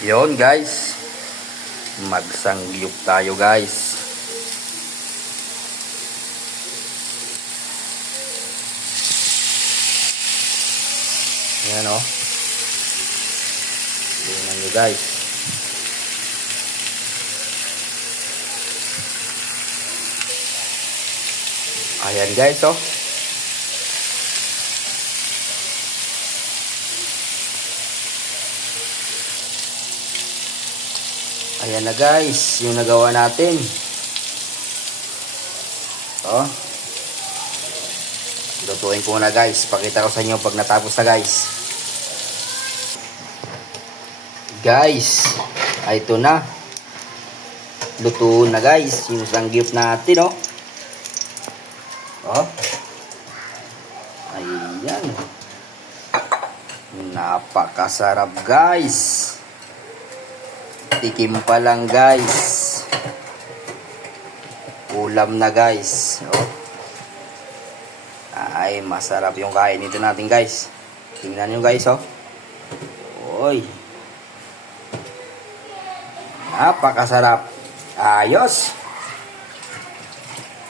Yon guys, magsangyup tayo guys. Ayan o. Tingnan nyo guys. Ayan guys o. Ayan na guys, yung nagawa natin. Oh. Lutuin ko na guys. Pakita ko sa inyo pag natapos na guys. Guys, ay ito na. Luto na guys, yung sangyup natin oh. Oh. Ayan. Napakasarap guys. Tikim pa lang guys. Ulam na guys. Oh. Ay, masarap yung kain nito natin guys. Tingnan nyo guys oh. Oy. Napakasarap. Ayos.